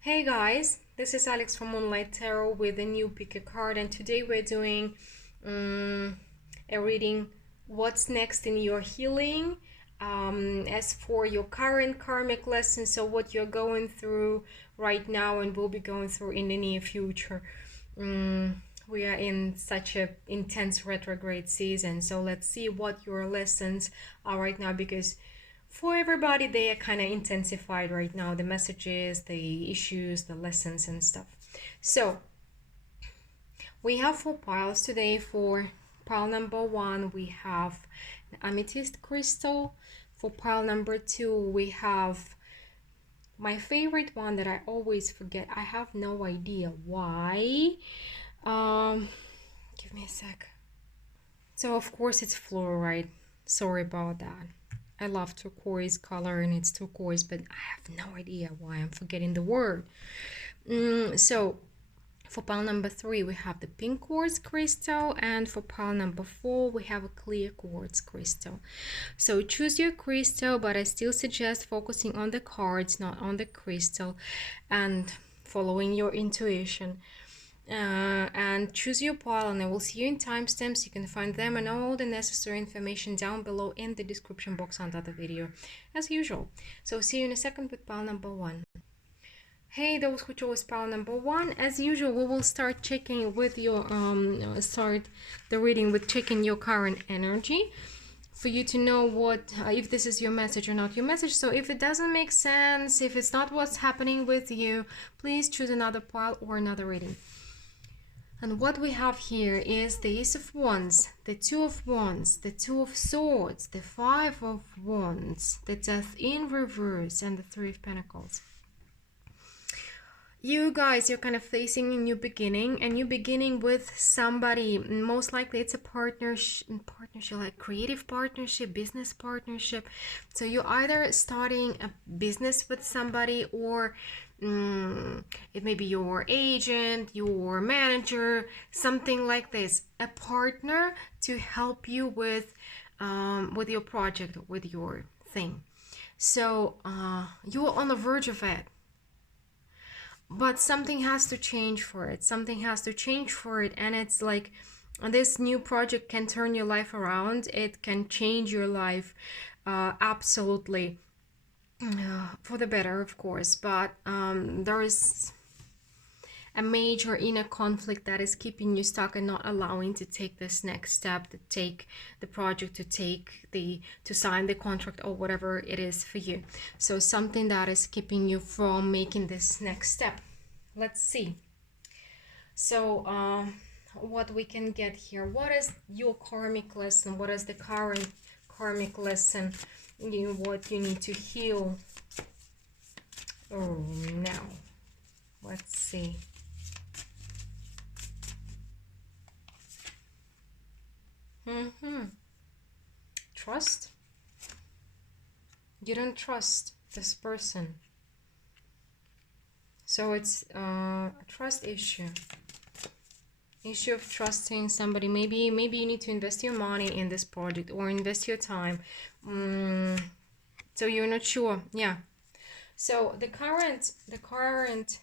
Hey guys, this is Alex from Moonlight Tarot with a new pick a card, and today we're doing a reading what's next in your healing, as for your current karmic lesson, so what you're going through right now and will be going through in the near future. We are in such a intense retrograde season, so let's see what your lessons are right now, because for everybody they are kind of intensified right now, the messages, the issues, the lessons and stuff. So we have 4 piles today. For pile number 1 we have the amethyst crystal. For pile number 2 we have my favorite one that I always forget. I have no idea why. Give me a sec. So of course it's fluorite. Sorry about that. I love turquoise color and it's turquoise, but I have no idea why I'm forgetting the word. So for pile number 3 we have the pink quartz crystal, and for pile number 4 we have a clear quartz crystal. So choose your crystal, but I still suggest focusing on the cards, not on the crystal, and following your intuition. And choose your pile, and I will see you in timestamps. You can find them and all the necessary information down below in the description box under the video, as usual. So see you in a second with pile number 1. Hey, those who chose pile number 1, as usual we will start checking with your start the reading with checking your current energy, for you to know what if this is your message or not your message. So if it doesn't make sense, if it's not what's happening with you, please choose another pile or another reading. And what we have here is the Ace of Wands, the Two of Wands, the Two of Swords, the Five of Wands, the Death in reverse, and the Three of Pentacles. You guys, you're kind of facing a new beginning, a new beginning with somebody. Most likely it's a partnership, like creative partnership, business partnership. So you're either starting a business with somebody, or it may be your agent, your manager, something like this, a partner to help you with your project, with your thing. So you're on the verge of it, but something has to change for it. Something has to change for it, and it's like this new project can turn your life around. It can change your life absolutely. For the better, of course, but there is a major inner conflict that is keeping you stuck and not allowing to take this next step, to take the project, to sign the contract, or whatever it is for you. So something that is keeping you from making this next step. Let's see. So what we can get here. What is your karmic lesson? What is the current karmic lesson? What you need to heal. Oh, now let's see. Trust. You don't trust this person, so it's a trust issue of trusting somebody. Maybe you need to invest your money in this project or invest your time, so you're not sure. Yeah. So the current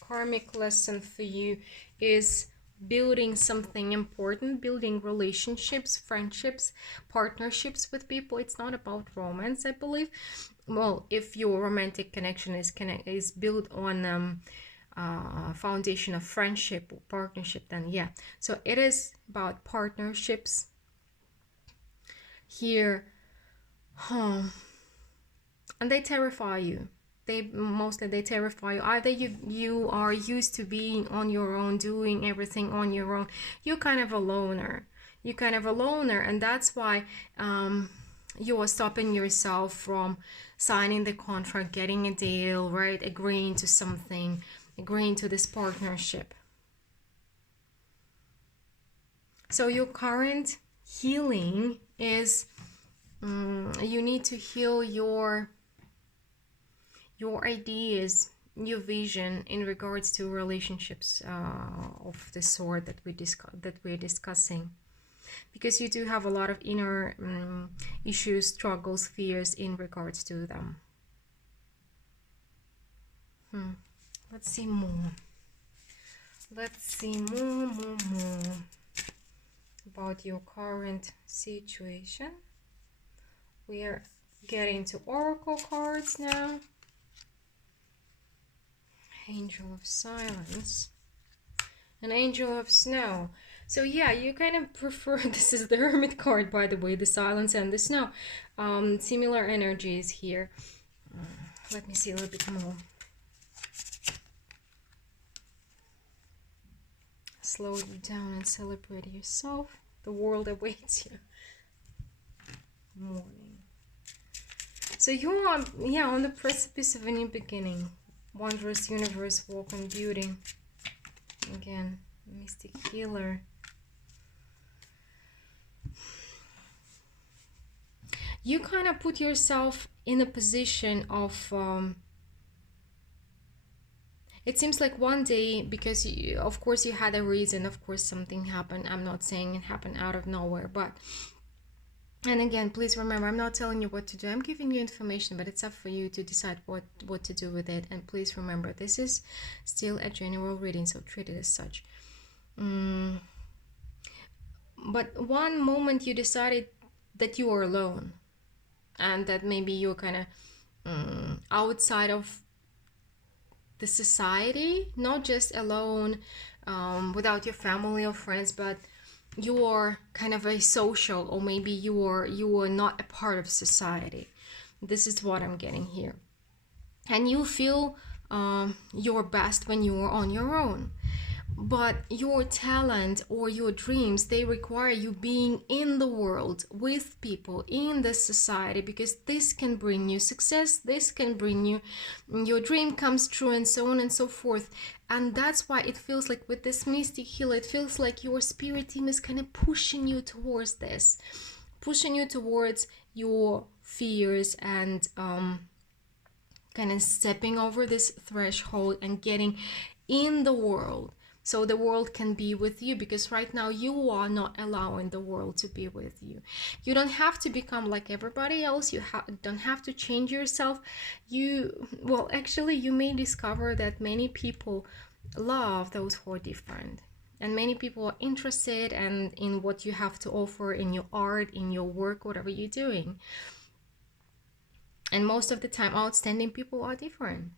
karmic lesson for you is building something important, building relationships, friendships, partnerships with people. It's not about romance, I believe. Well, if your romantic connection is built on foundation of friendship or partnership, then yeah. So it is about partnerships here, and they terrify you. They terrify you. Either you are used to being on your own, doing everything on your own. You're kind of a loner. And that's why you are stopping yourself from signing the contract, getting a deal, right? Agreeing to something, agreeing to this partnership. So your current healing is you need to heal your ideas, your vision in regards to relationships of the sort that we're discussing, because you do have a lot of inner issues, struggles, fears in regards to them. Let's see more. Let's see more about your current situation. We are getting to oracle cards now. Angel of Silence. An Angel of Snow. So yeah, you kind of prefer, this is the Hermit card, by the way, the silence and the snow. Similar energies here. Let me see a little bit more. Slow you down and celebrate yourself. The world awaits you. Morning. So you are, yeah, on the precipice of a new beginning. Wondrous universe, walk in beauty. Again, mystic healer. You kind of put yourself in a position of it seems like one day, because you, of course you had a reason, of course something happened. I'm not saying it happened out of nowhere, but, and again, please remember, I'm not telling you what to do. I'm giving you information, but it's up for you to decide what to do with it. And please remember, this is still a general reading, so treat it as such. But one moment you decided that you were alone, and that maybe you're kind of outside of the society, not just alone, without your family or friends, but you are kind of a social, or maybe you are not a part of society. This is what I'm getting here. And you feel your best when you are on your own. But your talent or your dreams, they require you being in the world with people in the society, because this can bring you success, this can bring you, your dream comes true, and so on and so forth. And that's why it feels like with this mystic healer, it feels like your spirit team is kind of pushing you towards this, pushing you towards your fears, and kind of stepping over this threshold and getting in the world, so the world can be with you, because right now you are not allowing the world to be with you. You don't have to become like everybody else. You don't have to change yourself. Well, actually, you may discover that many people love those who are different, and many people are interested in what you have to offer, in your art, in your work, whatever you're doing. And most of the time, outstanding people are different.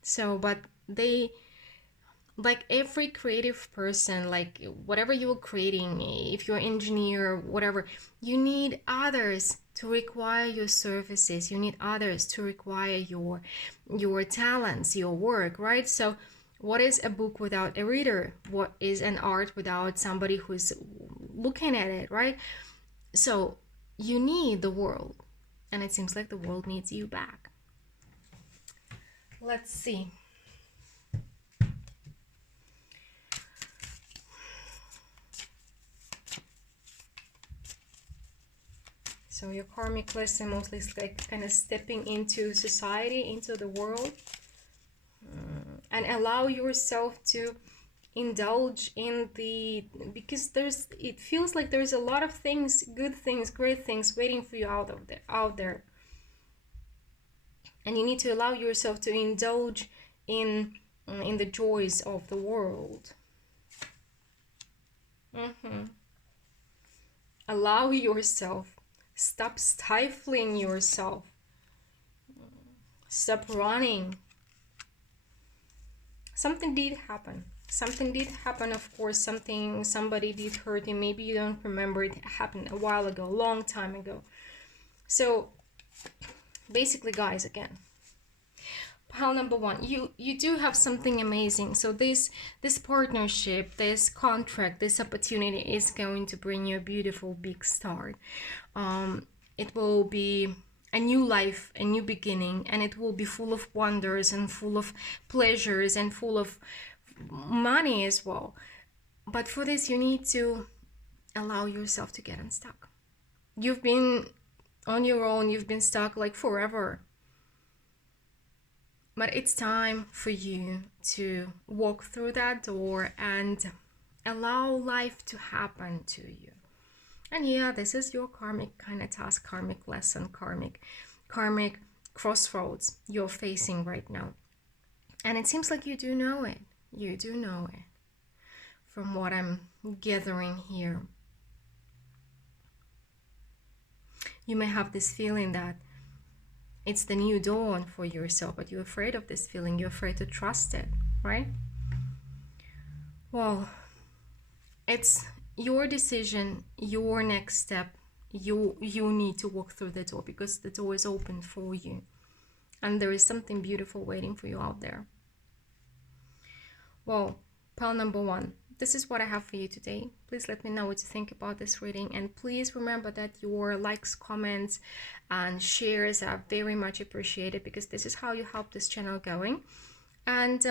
So, but they, like every creative person, like whatever you're creating, if you're an engineer, whatever, you need others to require your services. You need others to require your talents, your work, right? So what is a book without a reader? What is an art without somebody who's looking at it, right? So you need the world, and it seems like the world needs you back. Let's see. So your karmic lesson mostly is like kind of stepping into society, into the world, and allow yourself to indulge in the, because it feels like there's a lot of things, good things, great things waiting for you out there. And you need to allow yourself to indulge in the joys of the world. Allow yourself. Stop stifling yourself. Stop running. Something did happen. Something did happen, of course. Somebody did hurt you. Maybe you don't remember. It happened a while ago, a long time ago. So basically, guys, again, pile number one, you do have something amazing. So this partnership, this contract, this opportunity is going to bring you a beautiful big start. It will be a new life, a new beginning, and it will be full of wonders and full of pleasures and full of money as well. But for this, you need to allow yourself to get unstuck. You've been on your own, you've been stuck like forever. But it's time for you to walk through that door and allow life to happen to you. And yeah, this is your karmic kind of task, karmic lesson, karmic crossroads you're facing right now. And it seems like you do know it. You do know it. From what I'm gathering here. You may have this feeling that it's the new dawn for yourself, but you're afraid of this feeling. You're afraid to trust it, right? Well, it's your decision, your next step. You need to walk through the door because the door is open for you. And there is something beautiful waiting for you out there. Well, pile number one. This is what I have for you today. Please let me know what you think about this reading. And please remember that your likes, comments, and shares are very much appreciated because this is how you help this channel going. And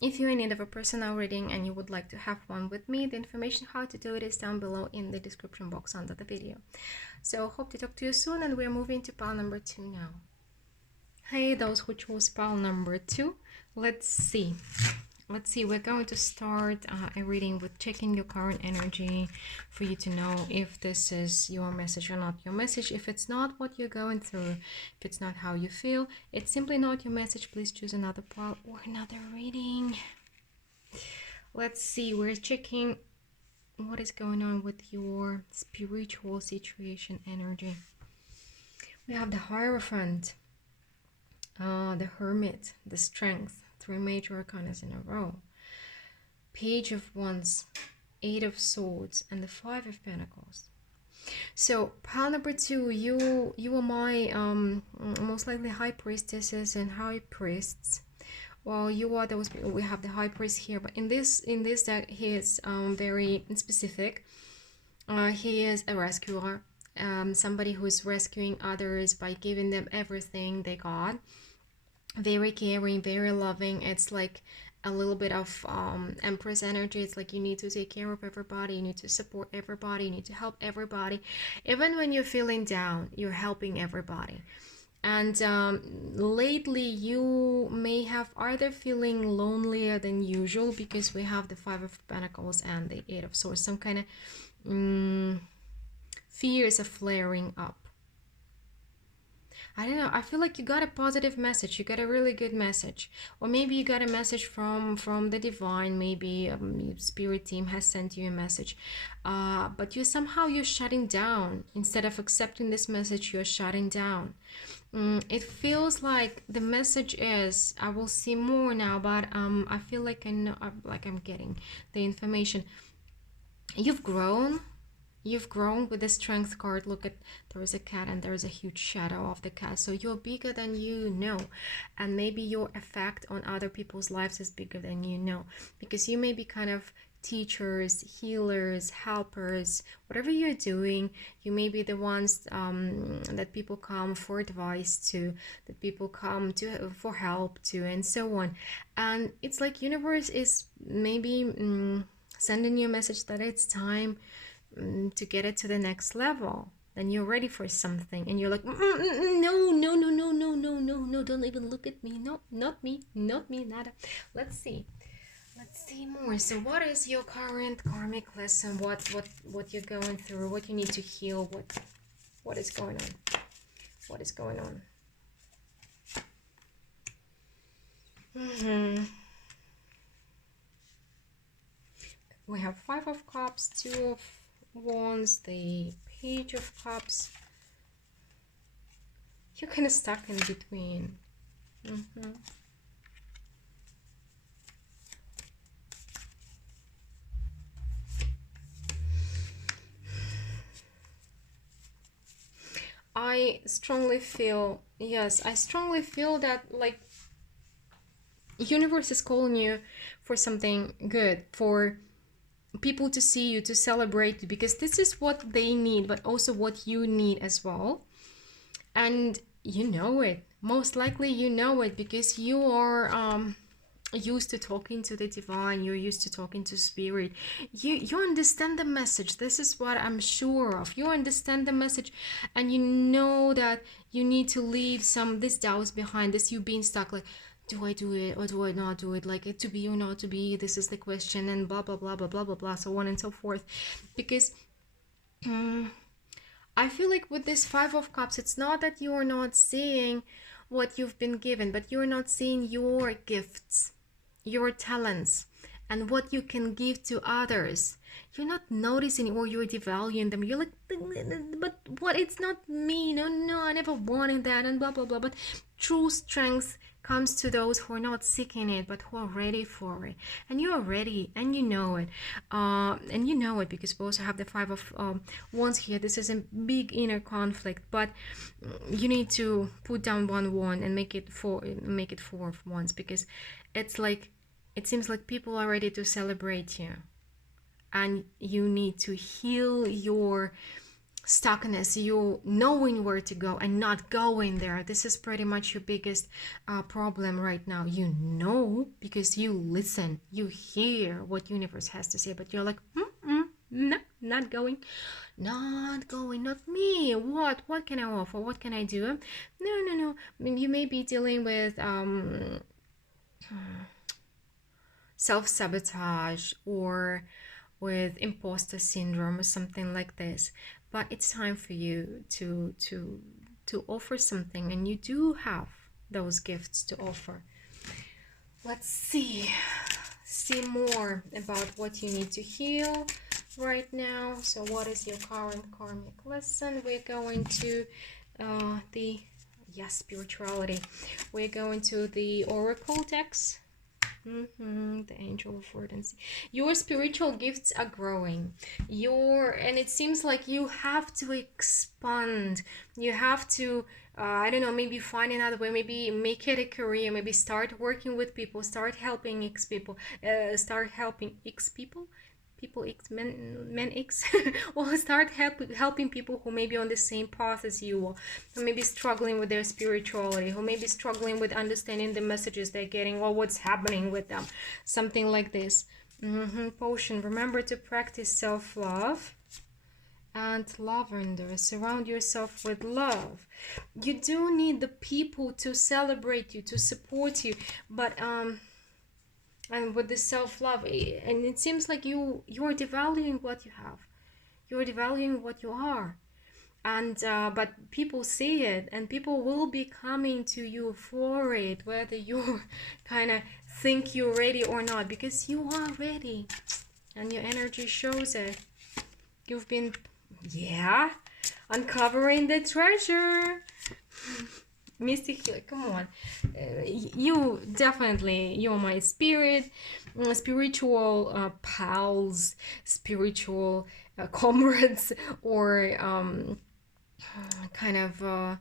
if you're in need of a personal reading and you would like to have one with me, the information how to do it is down below in the description box under the video. So hope to talk to you soon, and we're moving to pile number 2 now. Hey, those who chose pile number 2, let's see. We're going to start a reading with checking your current energy for you to know if this is your message or not your message. If it's not what you're going through, if it's not how you feel, it's simply not your message, please choose another part or another reading. Let's see, we're checking what is going on with your spiritual situation energy. We have the Hierophant, the Hermit, the Strength, 3 major arcana in a row, Page of Wands, 8 of Swords, and the 5 of Pentacles. So pile number 2, you are my most likely high priestesses and high priests. Well, you are those. We have the high priest here, but in this deck, he is very specific. He is a rescuer, somebody who is rescuing others by giving them everything they got. Very caring, very loving. It's like a little bit of Empress energy. It's like you need to take care of everybody, you need to support everybody, you need to help everybody. Even when you're feeling down, you're helping everybody. And lately you may have either feeling lonelier than usual because we have the 5 of Pentacles and the 8 of Swords. Some kind of fears are flaring up. I don't know, I feel like you got a positive message, you got a really good message, or maybe you got a message from the divine, maybe spirit team has sent you a message, but you're shutting down. Instead of accepting this message, you're shutting down. It feels like the message is, I will see more now, but I feel like I know, like I'm getting the information. You've grown with the Strength card. Look at, there is a cat and there is a huge shadow of the cat. So you're bigger than you know, and maybe your effect on other people's lives is bigger than you know, because you may be kind of teachers, healers, helpers, whatever you're doing. You may be the ones that people come for advice to, that people come to for help to, and so on. And it's like universe is maybe sending you a message that it's time to get it to the next level. Then you're ready for something and you're like, no, don't even look at me. No, not me, nada. Let's see more. So what is your current karmic lesson? What you're going through, what you need to heal, what is going on? We have 5 of Cups, 2 of Wands, the Page of Cups. You're kind of stuck in between. I strongly feel that like universe is calling you for something good, for people to see you, to celebrate you, because this is what they need, but also what you need as well. And you know it, most likely you know it, because you are used to talking to the divine, you're used to talking to spirit. You understand the message. This is what I'm sure of. You understand the message, and you know that you need to leave these doubts behind, this you being stuck, like, do I do it or do I not do it? Like, it to be or not to be, this is the question, and blah, blah, blah, blah, blah, blah, blah, so on and so forth. Because I feel like with this 5 of Cups, it's not that you are not seeing what you've been given, but you're not seeing your gifts, your talents, and what you can give to others. You're not noticing, or you're devaluing them. You're like, but what? It's not me. No, no, I never wanted that, and blah blah blah. But true strength comes to those who are not seeking it, but who are ready for it. And you are ready, and you know it. And you know it because we also have the Five of Wands here. This is a big inner conflict, but you need to put down one and make it four of wands, because it's like, it seems like people are ready to celebrate you, and you need to heal your stuckness, you knowing where to go and not going there. This is pretty much your biggest problem right now. You know, because you listen, you hear what universe has to say, but you're like, no, not going, not me. What can I offer? What can I do? No. I mean, you may be dealing with self-sabotage or with imposter syndrome or something like this, but it's time for you to offer something, and you do have those gifts to offer. Let's see more about what you need to heal right now. So what is your current karmic lesson? We're going to the spirituality. We're going to the oracle text. The angel of Fortune. Your spiritual gifts are growing. And it seems like you have to expand. You have to, I don't know, maybe find another way, maybe make it a career, maybe start working with people, start helping X people, people X, men X, or start helping people who may be on the same path as you, who may be struggling with their spirituality, who may be struggling with understanding the messages they're getting or what's happening with them, something like this. Potion, remember to practice self-love. And lavender, surround yourself with love. You do need the people to celebrate you, to support you, but and with the self-love, and it seems like you're devaluing what you have, you're devaluing what you are, and but people see it, and people will be coming to you for it, whether you kind of think you're ready or not, because you are ready, and your energy shows it. You've been uncovering the treasure. Mystic healer, come on. You definitely, you're my spiritual pals, spiritual comrades, or kind of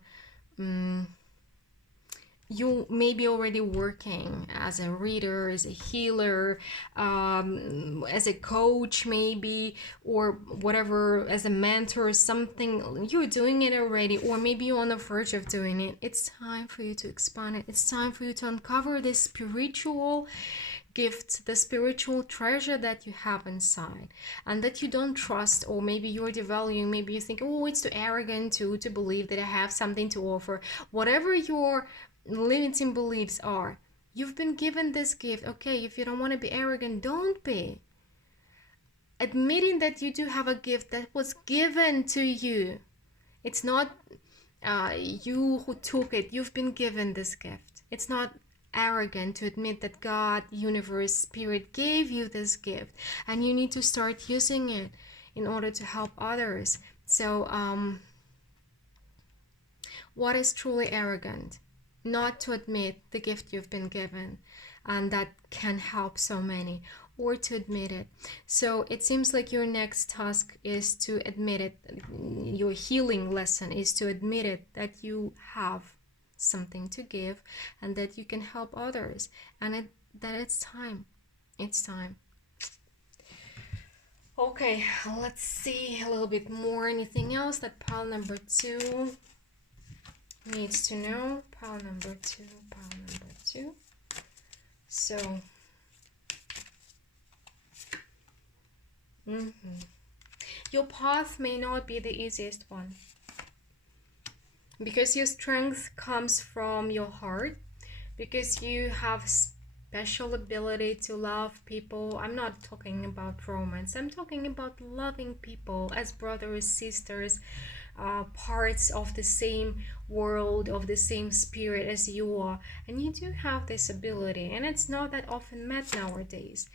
you may be already working as a reader, as a healer, as a coach maybe, or whatever, as a mentor or something. You're doing it already, or maybe you're on the verge of doing it. It's time for you to expand it. It's time for you to uncover this spiritual gift, the spiritual treasure that you have inside, and that you don't trust, or maybe you're devaluing. Maybe you think, oh, it's too arrogant to believe that I have something to offer. Whatever your limiting beliefs are, you've been given this gift. Okay, if you don't want to be arrogant, don't be. Admitting that you do have a gift that was given to you. It's not you who took it. You've been given this gift. It's not arrogant to admit that God, universe, spirit gave you this gift, and you need to start using it in order to help others. So what is truly arrogant? Not to admit the gift you've been given, and that can help so many, or to admit it. So it seems like your next task is to admit it. Your healing lesson is to admit it, that you have something to give, and that you can help others, and that it's time. It's time. Okay, let's see a little bit more. Anything else that pile number 2 needs to know? Pile number 2. So your path may not be the easiest one, because your strength comes from your heart, because you have special ability to love people. I'm not talking about romance, I'm talking about loving people as brothers, sisters, parts of the same world, of the same spirit as you are, and you do have this ability, and it's not that often met nowadays.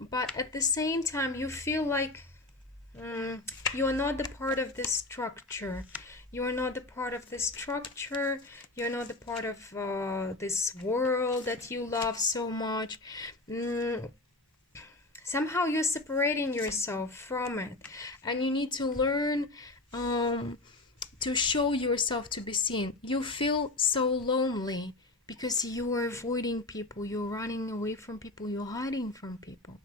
But at the same time, you feel like you are not the part of this structure. You are not the part of this structure. You're not the part of this world that you love so much. Somehow you're separating yourself from it, and you need to learn to show yourself to be seen. You feel so lonely because you are avoiding people, you're running away from people, you're hiding from people.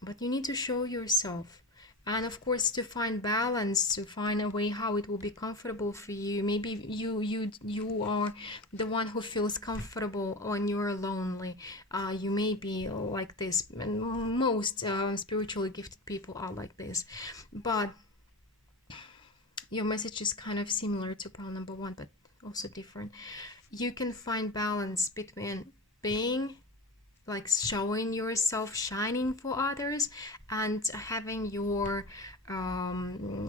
But you need to show yourself, and of course to find balance, to find a way how it will be comfortable for you. Maybe you are the one who feels comfortable when you're lonely. You may be like this, and most spiritually gifted people are like this. But your message is kind of similar to pile number one, but also different. You can find balance between being like showing yourself, shining for others, and having your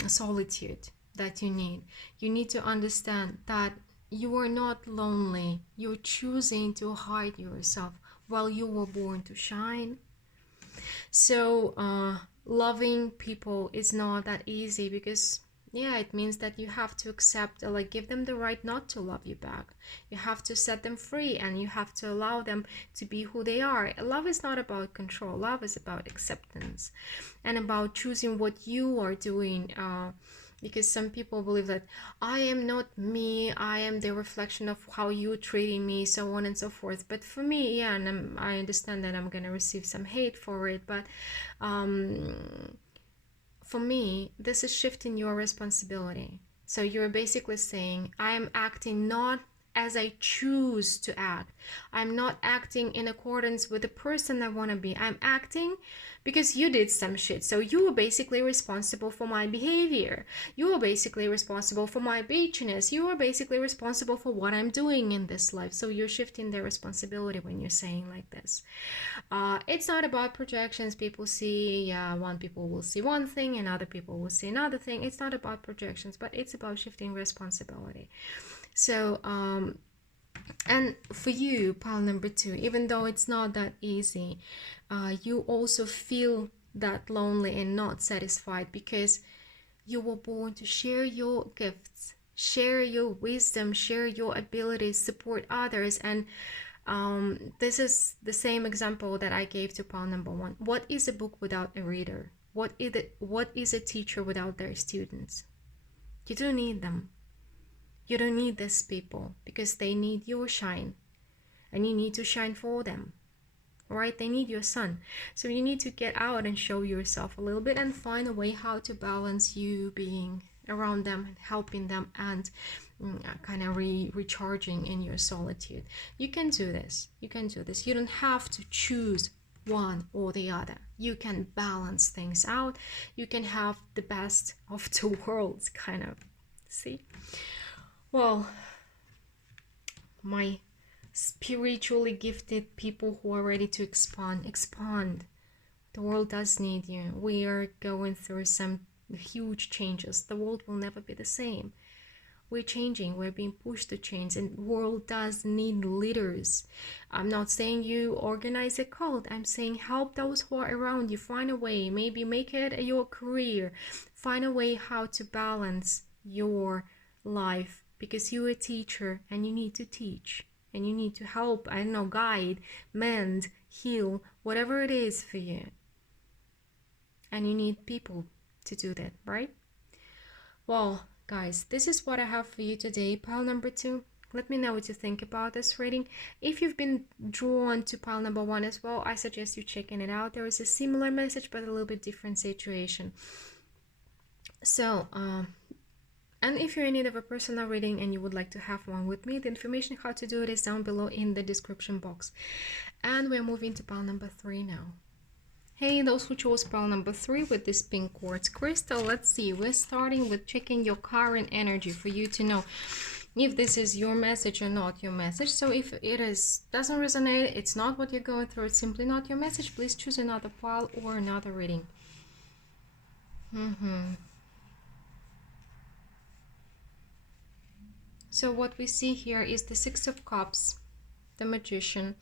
solitude that you need. You need to understand that you are not lonely. You're choosing to hide yourself while you were born to shine. So loving people is not that easy, because yeah, it means that you have to accept, like give them the right not to love you back. You have to set them free, and you have to allow them to be who they are. Love is not about control. Love is about acceptance and about choosing what you are doing. Because some people believe that I am not me, I am the reflection of how you're treating me, so on and so forth. But for me, yeah, and I understand that I'm gonna receive some hate for it, but for me, this is shifting your responsibility. So you're basically saying, I am acting not as I choose to act. I'm not acting in accordance with the person I want to be. I'm acting because you did some shit. So you are basically responsible for my behavior. You are basically responsible for my bitchiness. You are basically responsible for what I'm doing in this life. So you're shifting their responsibility when you're saying like this. It's not about projections. People see, one people will see one thing and other people will see another thing. It's not about projections, but it's about shifting responsibility. So and for you, pile number two, even though it's not that easy, you also feel that lonely and not satisfied, because you were born to share your gifts, share your wisdom, share your abilities, support others. And this is the same example that I gave to pile number one. What is a book without a reader? What is a teacher without their students? You don't need them. You don't need these people, because they need your shine, and you need to shine for them. All right, they need your sun. So you need to get out and show yourself a little bit, and find a way how to balance you being around them and helping them, and kind of recharging in your solitude. You can do this. You can do this. You don't have to choose one or the other. You can balance things out. You can have the best of two worlds, kind of. See? Well, my spiritually gifted people who are ready to expand. The world does need you. We are going through some huge changes. The world will never be the same. We're changing. We're being pushed to change, and the world does need leaders. I'm not saying you organize a cult. I'm saying help those who are around you. Find a way. Maybe make it your career. Find a way how to balance your life, because you're a teacher and you need to teach, and you need to help, I don't know, guide, mend, heal, whatever it is for you. And you need people to do that, right? Well, guys, this is what I have for you today. Pile number two. Let me know what you think about this reading. If you've been drawn to pile number one as well, I suggest you checking it out. There is a similar message, but a little bit different situation. So, and if you're in need of a personal reading and you would like to have one with me, the information how to do it is down below in the description box. And we're moving to pile number three now. Hey, those who chose pile number three with this pink quartz crystal, let's see. We're starting with checking your current energy for you to know if this is your message or not your message. So if it doesn't resonate, it's not what you're going through, it's simply not your message, please choose another pile or another reading. Mm-hmm. So what we see here is the Six of Cups, the Magician,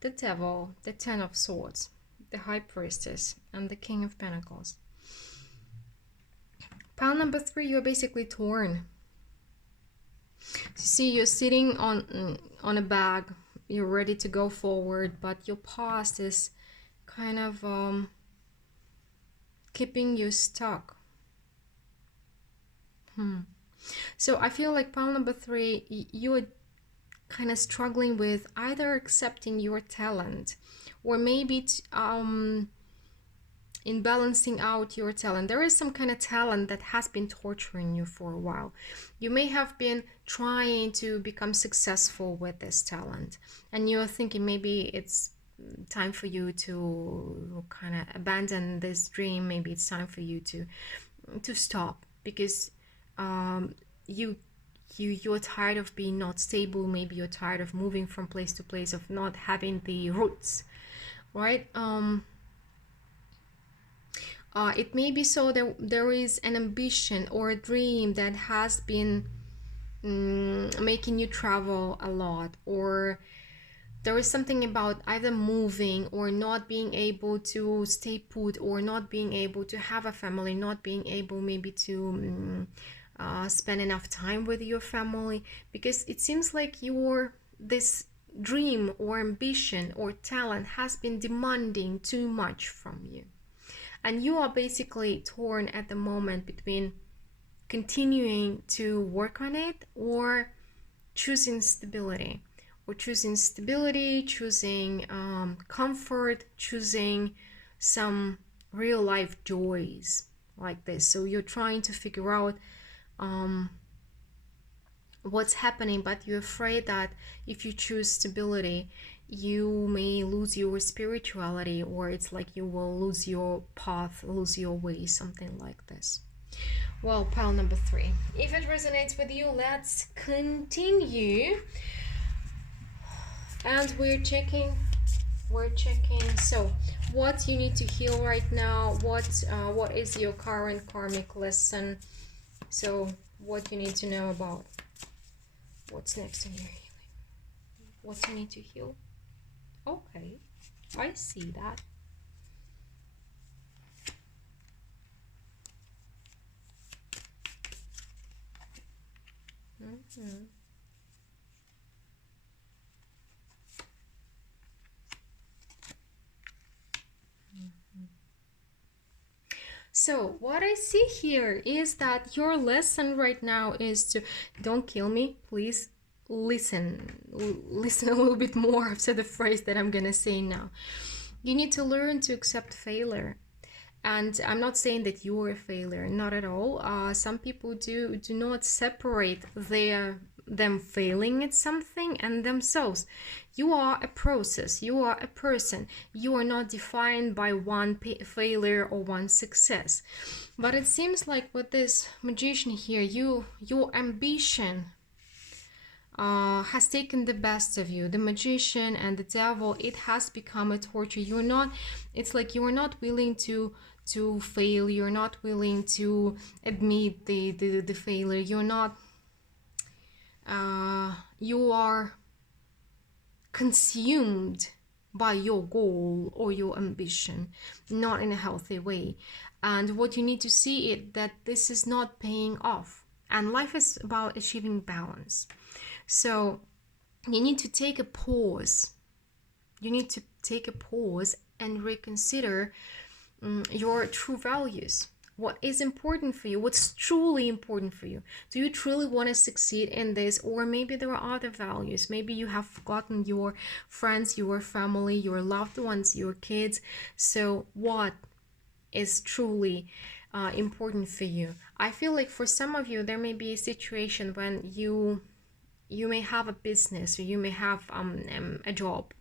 the Devil, the Ten of Swords, the High Priestess, and the King of Pentacles. Pile number 3, you're basically torn. See, you're sitting on a bag, you're ready to go forward, but your past is kind of keeping you stuck. So I feel like pile number 3, you're kind of struggling with either accepting your talent, or maybe in balancing out your talent. There is some kind of talent that has been torturing you for a while. You may have been trying to become successful with this talent, and you're thinking maybe it's time for you to kind of abandon this dream. Maybe it's time for you to stop, because you you're tired of being not stable. Maybe you're tired of moving from place to place, of not having the roots, right? It may be so that there is an ambition or a dream that has been making you travel a lot, or there is something about either moving or not being able to stay put, or not being able to have a family, not being able maybe to spend enough time with your family, because it seems like this dream or ambition or talent has been demanding too much from you. And you are basically torn at the moment between continuing to work on it, or choosing stability, choosing comfort, choosing some real life joys like this. So you're trying to figure out what's happening, but you're afraid that if you choose stability, you may lose your spirituality, or it's like you will lose your path, lose your way, something like this. Well, pile number 3, if it resonates with you, let's continue. And we're checking. So what you need to heal right now, what is your current karmic lesson, so what you need to know about what's next in your healing, what you need to heal. Okay, I see that. Mm-hmm. So what I see here is that your lesson right now is to, don't kill me, please. Listen a little bit more after the phrase that I'm gonna say now. You need to learn to accept failure. And I'm not saying that you're a failure, not at all. Some people do not separate them failing at something and themselves. You are a process, you are a person. You are not defined by one failure or one success. But it seems like with this Magician here, your ambition has taken the best of you. The Magician and the Devil, it has become a torture. It's like you are not willing to fail. You're not willing to admit the failure. You're not you are consumed by your goal or your ambition, not in a healthy way. And what you need to see is that this is not paying off, and life is about achieving balance. So you need to take a pause. You need to take a pause and reconsider your true values. What is important for you? What's truly important for you? Do you truly want to succeed in this? Or maybe there are other values. Maybe you have forgotten your friends, your family, your loved ones, your kids. So what is truly important for you? I feel like for some of you, there may be a situation when you may have a business, or you may have a job,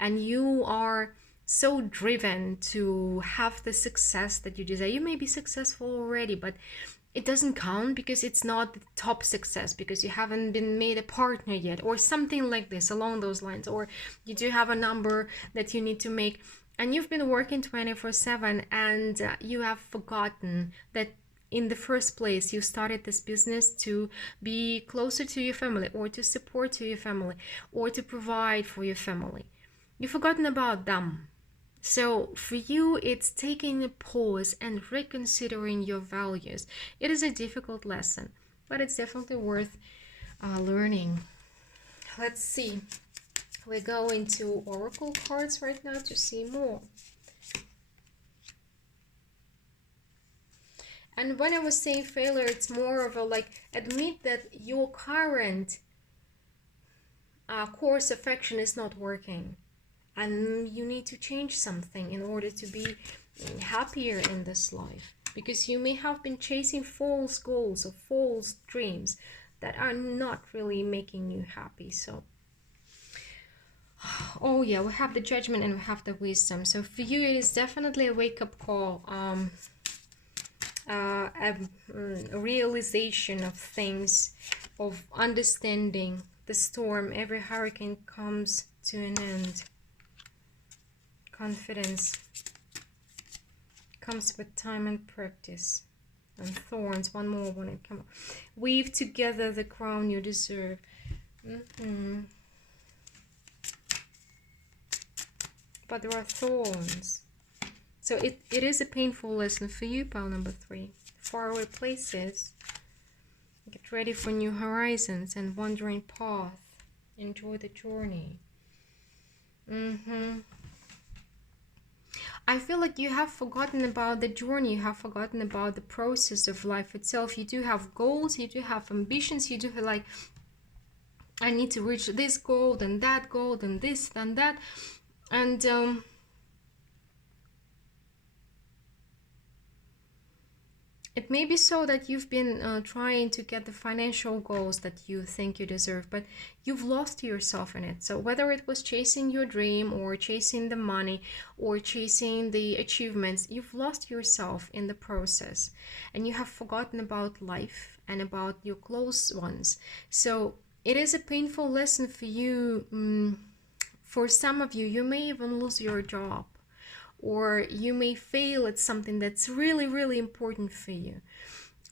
and you are so driven to have the success that you desire. You may be successful already, but it doesn't count because it's not the top success, because you haven't been made a partner yet, or something like this along those lines, or you do have a number that you need to make And you've been working 24/7, and you have forgotten that in the first place you started this business to be closer to your family, or to support to your family, or to provide for your family. You've forgotten about them. So for you, it's taking a pause and reconsidering your values. It is a difficult lesson, but it's definitely worth learning. Let's see. We're going to Oracle cards right now to see more. And when I was saying failure, it's more of a like, admit that your current course of action is not working. And you need to change something in order to be happier in this life. Because you may have been chasing false goals or false dreams that are not really making you happy. So, oh yeah, we have the judgment and we have the wisdom. So for you, it is definitely a wake-up call. A realization of things, of understanding the storm. Every hurricane comes to an end. Confidence comes with time and practice. And thorns, one more when it comes. Weave together the crown you deserve. But there are thorns. So it is a painful lesson for you, pile number 3. Faraway places. Get ready for new horizons and wandering path. Enjoy the journey. I feel like you have forgotten about the journey. You have forgotten about the process of life itself. You do have goals. You do have ambitions. You do have like, I need to reach this goal and that goal and this and that. And it may be so that you've been trying to get the financial goals that you think you deserve, but you've lost yourself in it. So whether it was chasing your dream or chasing the money or chasing the achievements, you've lost yourself in the process and you have forgotten about life and about your close ones. So it is a painful lesson for you. For some of you, you may even lose your job, or you may fail at something that's really, really important for you.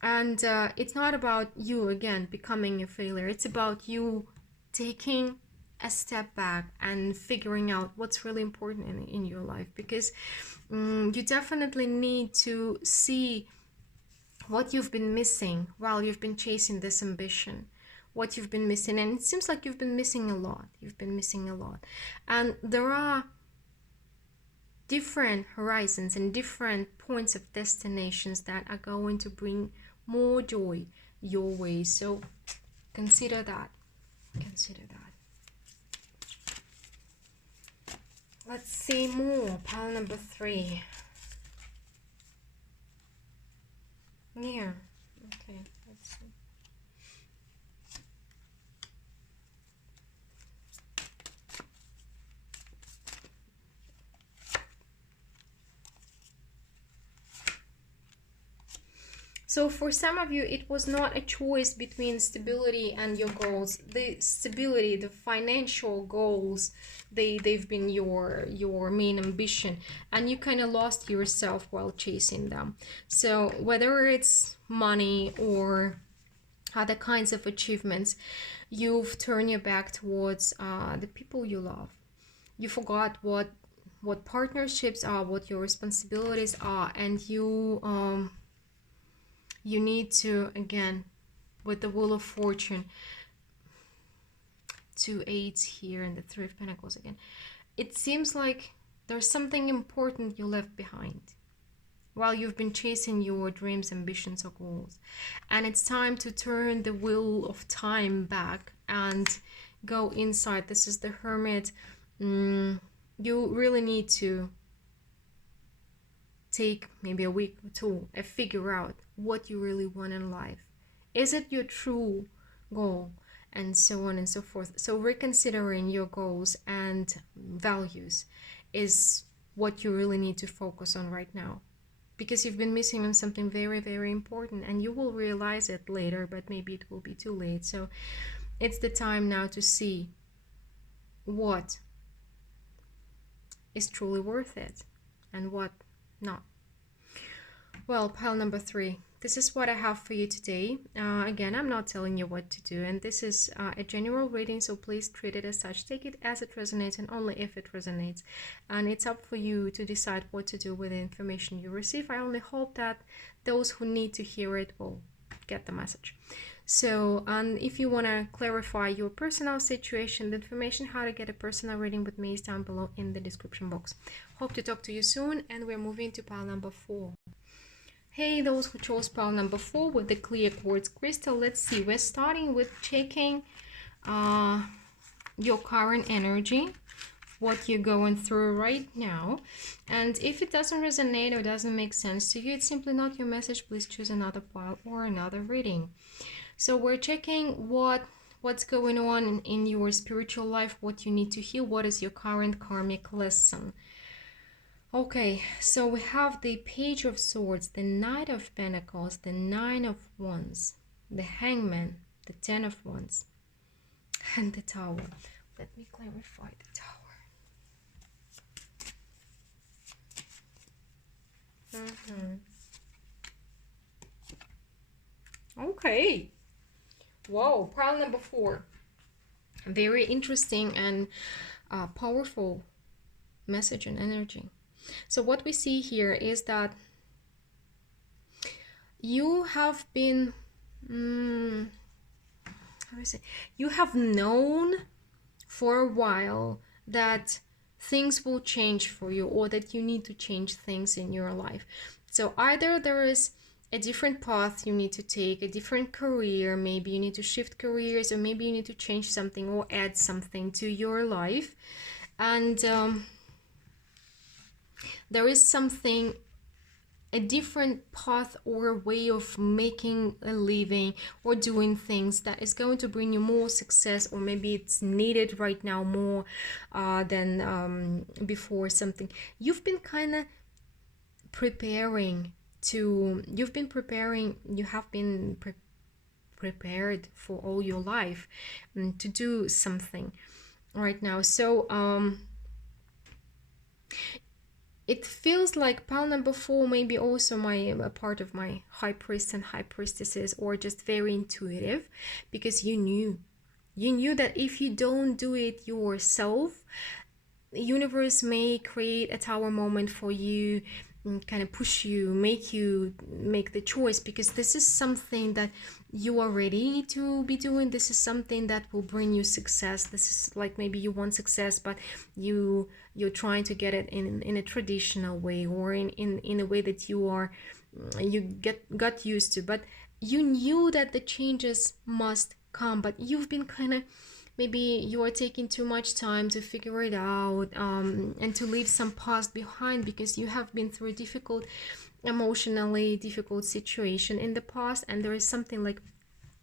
And it's not about you, again, becoming a failure. It's about you taking a step back and figuring out what's really important in your life. Because you definitely need to see what you've been missing while you've been chasing this ambition. What you've been missing. And it seems like you've been missing a lot. You've been missing a lot. And there are different horizons and different points of destinations that are going to bring more joy your way. So consider that. Consider that. Let's see more. Pile number 3. Yeah. Okay. Let's see. So for some of you, it was not a choice between stability and your goals. The stability, the financial goals, they've been your main ambition, and you kind of lost yourself while chasing them. So whether it's money or other kinds of achievements, you've turned your back towards the people you love. You forgot what partnerships are, what your responsibilities are, and you need to, again, with the Wheel of Fortune, 2 8s here and the 3 of Pentacles again. It seems like there's something important you left behind while you've been chasing your dreams, ambitions, or goals. And it's time to turn the wheel of time back and go inside. This is the Hermit. You really need to take maybe a week or two and figure out what you really want in life. Is it your true goal? And so on and so forth. So reconsidering your goals and values is what you really need to focus on right now, because you've been missing on something very, very important, and you will realize it later, but maybe it will be too late. So it's the time now to see what is truly worth it and what not. Well, pile number 3. This is what I have for you today. Again, I'm not telling you what to do, and this is a general reading, so please treat it as such. Take it as it resonates and only if it resonates. And it's up for you to decide what to do with the information you receive. I only hope that those who need to hear it will get the message. So, and if you want to clarify your personal situation, the information how to get a personal reading with me is down below in the description box. Hope to talk to you soon, and we're moving to pile number 4. Hey, those who chose pile number 4 with the clear quartz crystal, let's see. We're starting with checking your current energy, what you're going through right now. And if it doesn't resonate or doesn't make sense to you, it's simply not your message. Please choose another pile or another reading. So we're checking what's going on in your spiritual life, what you need to heal, what is your current karmic lesson. Okay, so we have the Page of Swords, the Knight of Pentacles, the Nine of Wands, the Hangman, the Ten of Wands, and the Tower. Let me clarify the Tower. Okay. Whoa, pile number 4. Very interesting and powerful message and energy. So what we see here is that you have been, how do I say, you have known for a while that things will change for you, or that you need to change things in your life. So either there is a different path you need to take, a different career, maybe you need to shift careers, or maybe you need to change something or add something to your life. And there is something, a different path or way of making a living or doing things that is going to bring you more success, or maybe it's needed right now more than before. Something you've been kind of preparing to, you have been prepared for all your life to do something right now. So it feels like pile number 4 maybe also a part of my high priest and high priestesses, or just very intuitive, because you knew that if you don't do it yourself, the universe may create a tower moment for you, kind of push you, make the choice, because this is something that you are ready to be doing. This is something that will bring you success. This is like, maybe you want success, but you're trying to get it in a traditional way, or in a way that you got used to. But you knew that the changes must come, but you've been kind of, maybe you are taking too much time to figure it out, and to leave some past behind, because you have been through a emotionally difficult situation in the past. And there is something like,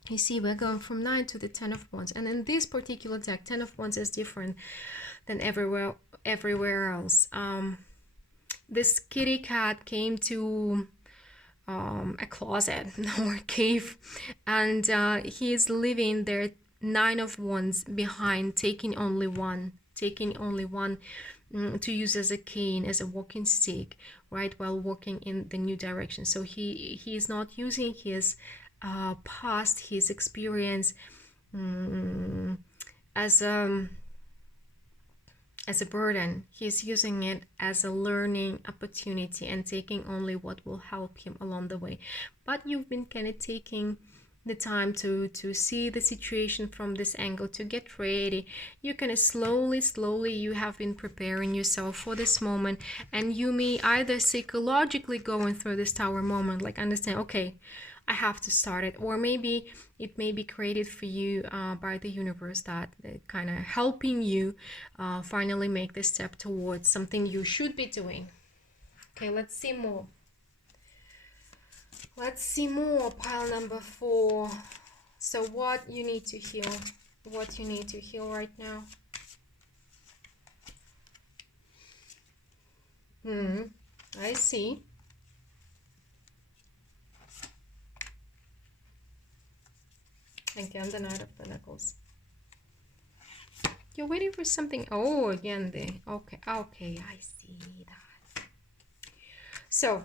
you see, we're going from 9 to the 10 of Wands, and in this particular deck, 10 of Wands is different than everywhere else. This kitty cat came to a closet or cave, and he is living there, 9 of Wands behind, taking only one to use as a cane, as a walking stick, right, while walking in the new direction. So he is not using his past, his experience, as a burden. He's using it as a learning opportunity and taking only what will help him along the way. But you've been kind of taking the time to see the situation from this angle, to get ready. You kind of slowly you have been preparing yourself for this moment, and you may either psychologically going through this tower moment, like understand, okay, I have to start it, or maybe it may be created for you by the universe, that kind of helping you finally make this step towards something you should be doing. Okay, let's see more. Let's see more, pile number 4. So what you need to heal, right now. I see. Again, the Knight of Pentacles. You're waiting for something. Oh, again, okay, I see that. So,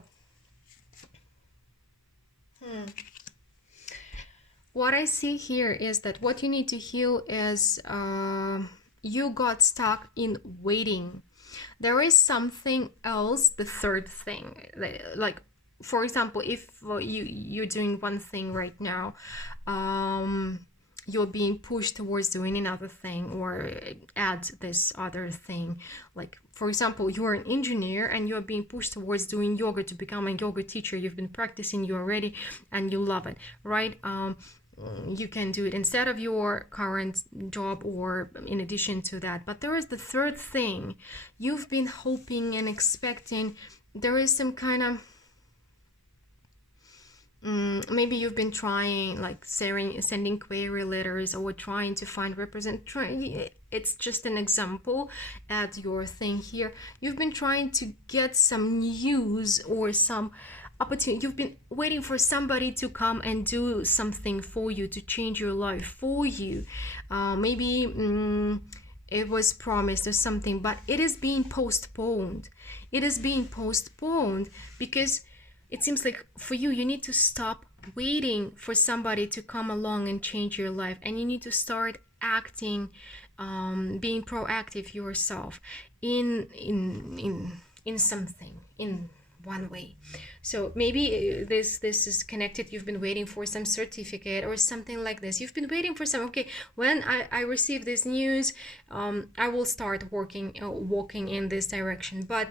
what I see here is that what you need to heal is you got stuck in waiting. There is something else, the third thing, like for example, if you're doing one thing right now, you're being pushed towards doing another thing or add this other thing. Like for example, you're an engineer and you're being pushed towards doing yoga to become a yoga teacher. You've been practicing you already and you love it, right? You can do it instead of your current job or in addition to that. But there is the third thing. You've been hoping and expecting. There is some kind of maybe you've been trying like sending query letters or trying to find it's just an example. Add your thing here. You've been trying to get some news or some opportunity. You've been waiting for somebody to come and do something for you, to change your life for you. Maybe it was promised or something, but it is being postponed. It is being postponed because it seems like for you, you need to stop waiting for somebody to come along and change your life, and you need to start acting, being proactive yourself in something, in one way. So maybe this is connected. You've been waiting for some certificate or something like this. You've been waiting for some, okay, when I receive this news, I will start walking in this direction. But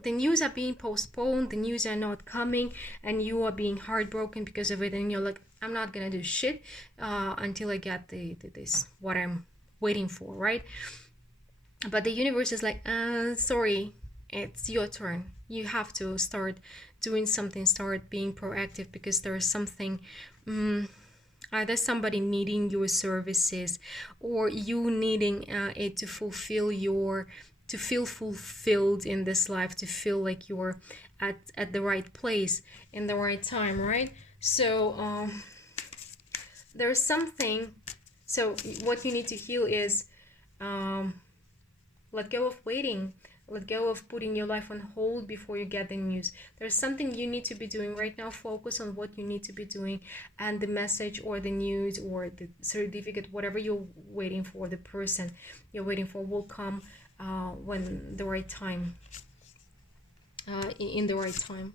the news are being postponed, the news are not coming, and you are being heartbroken because of it, and you're like, I'm not gonna do shit until I get this what I'm waiting for, right? But the universe is like, sorry, it's your turn. You have to start doing something, start being proactive, because there is something, either somebody needing your services or you needing it to fulfill to feel fulfilled in this life, to feel like you're at the right place in the right time, right? So there's something. So what you need to heal is let go of waiting. Let go of putting your life on hold before you get the news. There's something you need to be doing right now. Focus on what you need to be doing, and the message or the news or the certificate, whatever you're waiting for, the person you're waiting for will come when the right time, in the right time.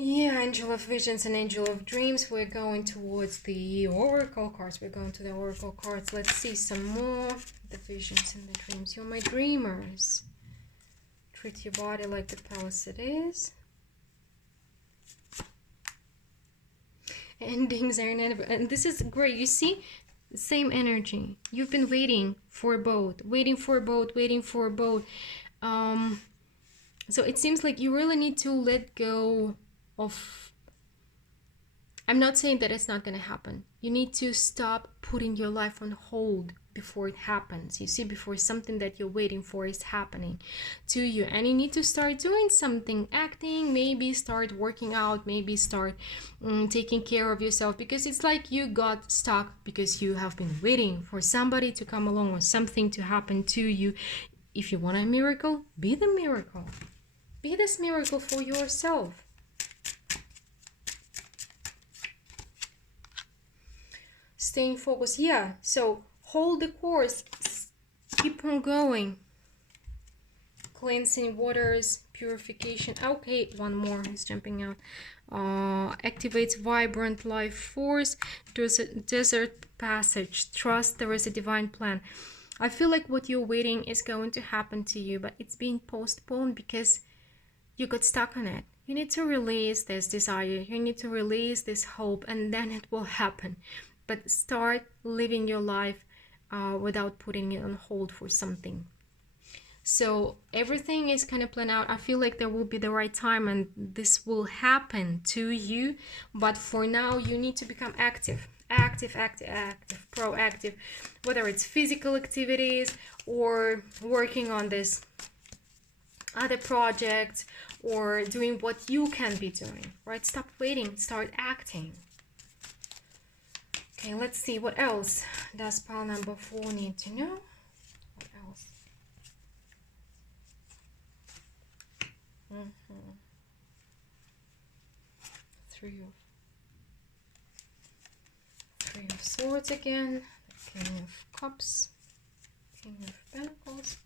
Yeah, Angel of Visions and Angel of Dreams. We're going towards the Oracle cards. We're going to the Oracle cards. Let's see some more. The visions and the dreams. You're my dreamers. Treat your body like the palace it is. Endings are inevitable. And this is great. You see? Same energy. You've been waiting for a boat. Waiting for a boat. Waiting for a boat. So it seems like you really need to let go of, I'm not saying that it's not going to happen. You need to stop putting your life on hold before it happens. You see, before something that you're waiting for is happening to you, and you need to start doing something, acting, maybe start working out, maybe start taking care of yourself, because it's like you got stuck because you have been waiting for somebody to come along or something to happen to you. If you want a miracle, be the miracle. Be this miracle for yourself. Staying focused. Yeah, so hold the course. Keep on going. Cleansing waters, purification. Okay, one more is jumping out. Activates vibrant life force. Desert passage. Trust there is a divine plan. I feel like what you're waiting is going to happen to you, but it's being postponed because you got stuck on it. You need to release this desire. You need to release this hope, and then it will happen. But start living your life without putting it on hold for something. So everything is kind of planned out. I feel like there will be the right time and this will happen to you. But for now, you need to become active, proactive, whether it's physical activities or working on this other project or doing what you can be doing, right? Stop waiting, start acting. Okay, let's see what else does pile number 4 need to know. What else? Three of Swords again, the King of Cups, King of Pentacles.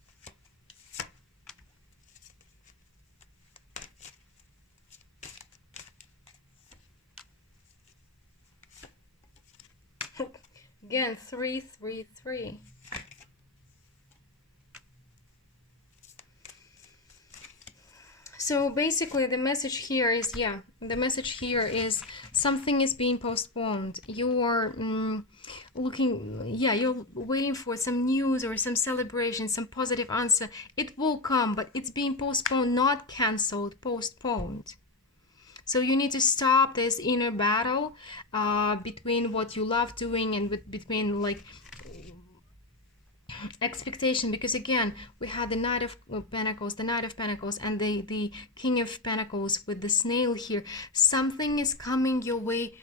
Again, 3, 3, 3. So basically the message here is, the message here is something is being postponed. You're you're waiting for some news or some celebration, some positive answer. It will come, but it's being postponed, not cancelled, postponed. So you need to stop this inner battle between what you love doing and between like expectation, because again we had the Knight of Pentacles, and the King of Pentacles with the snail here. Something is coming your way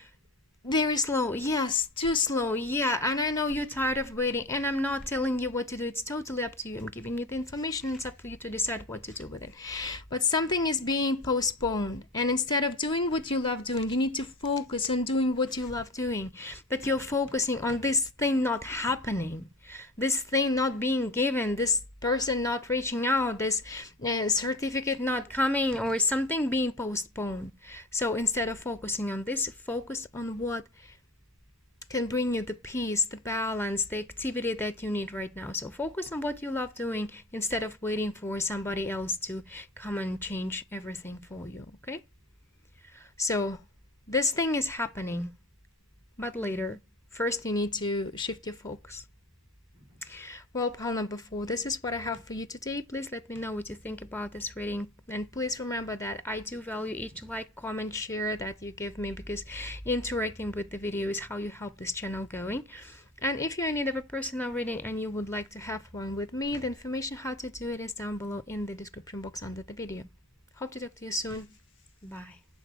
very slow, yes, too slow, yeah, and I know you're tired of waiting, and I'm not telling you what to do. It's totally up to you. I'm giving you the information. It's up for you to decide what to do with it. But something is being postponed, and instead of doing what you love doing, you need to focus on doing what you love doing. But you're focusing on this thing not happening, this thing not being given, this person not reaching out, this certificate not coming, or something being postponed. So instead of focusing on this, focus on what can bring you the peace, the balance, the activity that you need right now. So focus on what you love doing instead of waiting for somebody else to come and change everything for you, okay? So this thing is happening, but later. First, you need to shift your focus. Well, pile number 4, this is what I have for you today. Please let me know what you think about this reading. And please remember that I do value each like, comment, share that you give me, because interacting with the video is how you help this channel going. And if you're in need of a personal reading and you would like to have one with me, the information how to do it is down below in the description box under the video. Hope to talk to you soon. Bye.